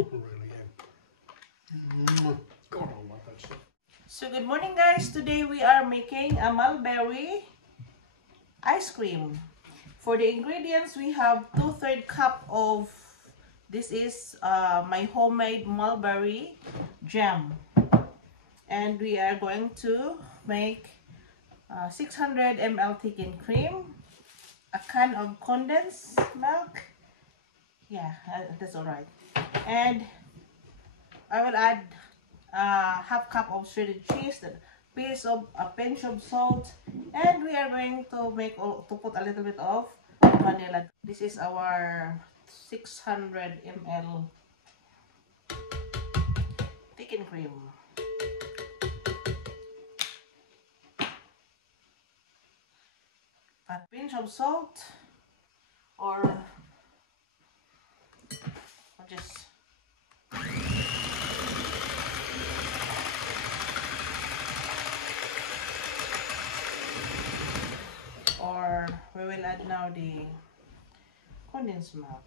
Really am. God, I love that stuff. So good morning guys, today we are making a mulberry ice cream. For the ingredients, we have 2/3 cup of, this is my homemade mulberry jam. And we are going to make 600 ml thickened cream, a can of condensed milk. Yeah, that's alright. And I will add half cup of shredded cheese, a pinch of salt, and we are going to put a little bit of vanilla. This is our 600 ml thickened cream. A pinch of salt, or just we will add now the condensed milk.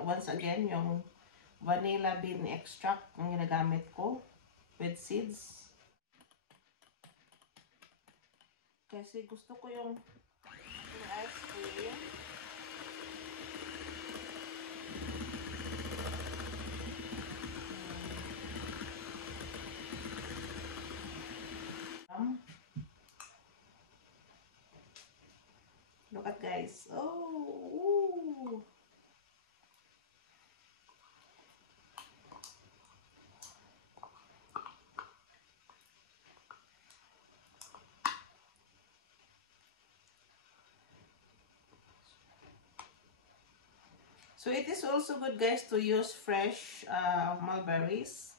Once again, yung vanilla bean extract ang ginagamit ko with seeds. Kasi gusto ko yung ice cream look at guys. Oh, so it is also good guys to use fresh mulberries.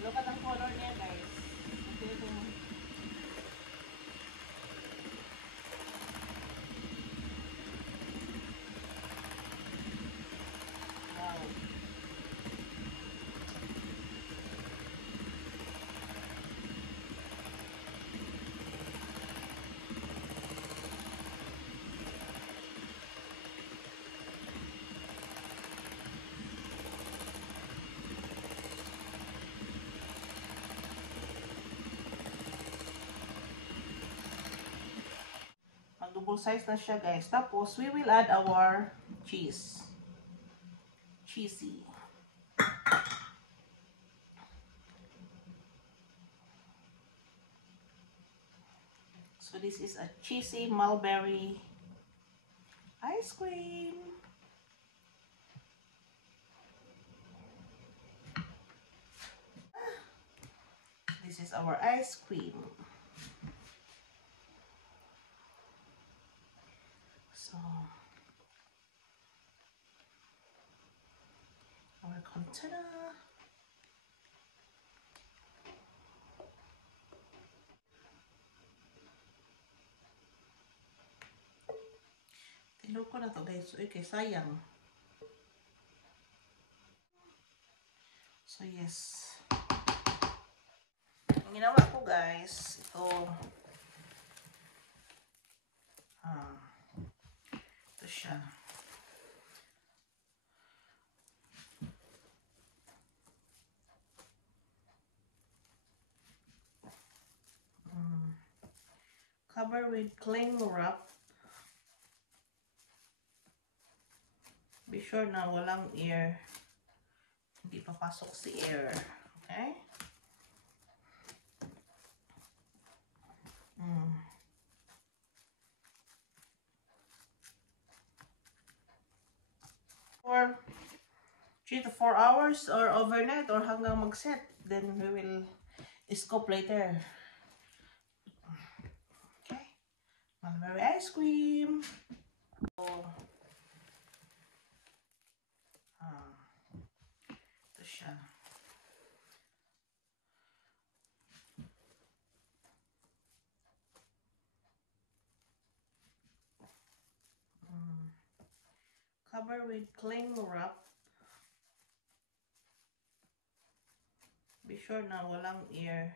Look at the color niya guys. Wow. Double size na siya guys. Tapos we will add our cheese. Cheesy. So this is a cheesy mulberry ice cream. This is our ice cream. So our container. Tilo ko na to guys. Okay, sayang. So yes. Ang ginawa ko guys, ito siya. Cover with cling wrap. Be sure na walang air. Hindi papasok si air. 3 to 4 hours or overnight or hanggang mag-set. Then we will scoop later. Okay. Mulberry ice cream. So, ito siya. Cover with cling wrap. Be sure na walang air.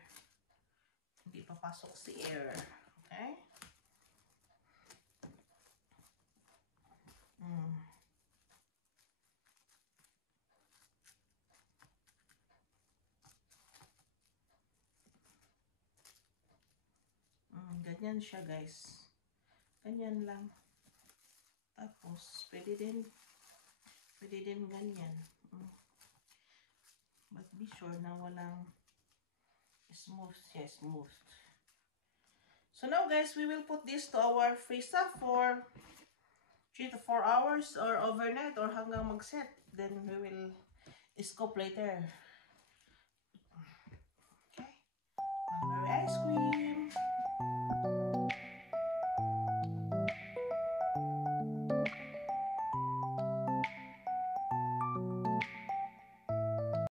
Hindi papasok si air. Okay? Ganyan siya, guys. Ganyan lang. Tapos, pwede din ganyan. But be sure na walang smooth. Yes, smooth. So now, guys, we will put this to our freezer for 3 to 4 hours or overnight or hanggang mag-set. Then we will scoop later.